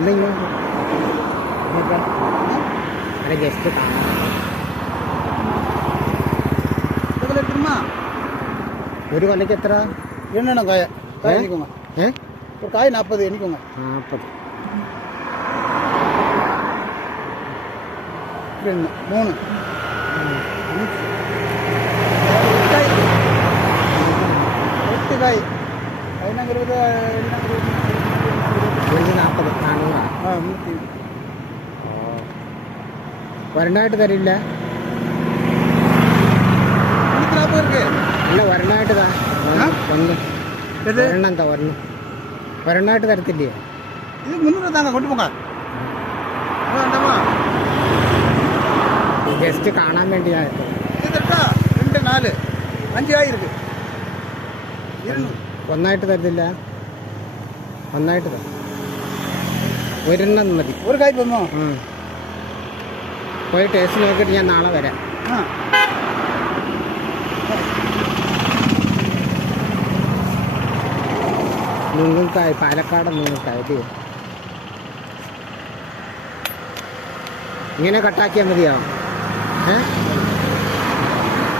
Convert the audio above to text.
ഒന്നിങ്ങോട്ട് അവിടെ ജസ്റ്റ് കാണാം. ഒരു കൊല്ലയ്ക്ക് എത്ര എണ്ണം കായ കായ എനിക്കൊങ്ങ കായ 40 എനിക്കൊങ്ങ 40 3 8 കായ അതിനങ്ങനെ 40 400 ഒരെണ്ണമായിട്ട് തരില്ല? അല്ല ഒരെണ്ണമായിട്ട് ഒന്ന് ഒരെണ്ണം എന്താ ഒരെണ്ണമായിട്ട് തരത്തില്ലേ? ഇത് 300 താങ്ക കൊണ്ടുപോകാ ജസ്റ്റ് കാണാൻ വേണ്ടി ഞാൻ 2 4 5 കായ ഇருக்கு. ഒന്നായിട്ട് തരത്തില്ല? ഒന്നായിട്ട് തരാം, ഒരെണ്ണം മതി. ഒരു കായ് പോന്നോ? പോയി ടേസ്റ്റ് നോക്കിയിട്ട് ഞാൻ നാളെ വരാം. നുങ്ങുക്കായ്, പാലക്കാട് നുങ്ങുക്കായ്. ഇത് ഇങ്ങനെ കട്ടാക്കിയാൽ മതിയാവും.